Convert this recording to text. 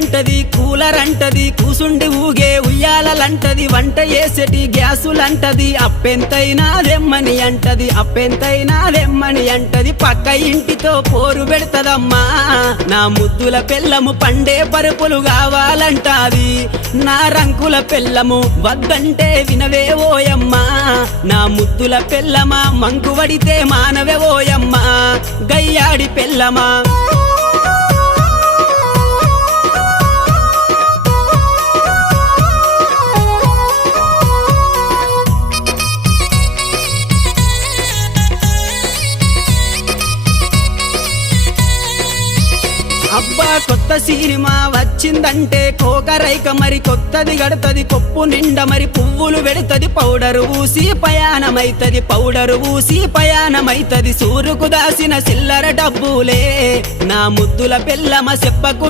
అంటది కూలర్ అంటది కూసుండి ఊగే ఉయ్యాలంటది వంట చేసేటి గ్యాసులంటది అప్పెంతైనా దెమ్మని అంటది అప్పెంతైనా దెమ్మని అంటది పక్క ఇంటితో పోరు పెడతదమ్మా నా ముద్దుల పెళ్ళము పండే పరుపులు కావాలంటాది నా రంకుల పెళ్ళము వద్దంటే వినవే ఓయమ్మా నా ముద్దుల పెళ్ళమా మంకు వడితే మానవే ఓయమ్మా గయ్యాడి పెళ్ళమా అబ్బా కొత్త సినిమా వచ్చిందంటే కోకరైక మరి కొత్తది గడతది కొప్పు నిండా మరి పువ్వులు పెడతది పౌడరు ఊసి పయానమైతది సూరుకు దాసిన చిల్లర డబ్బులే నా ముద్దుల పెళ్ళమ చెప్పకు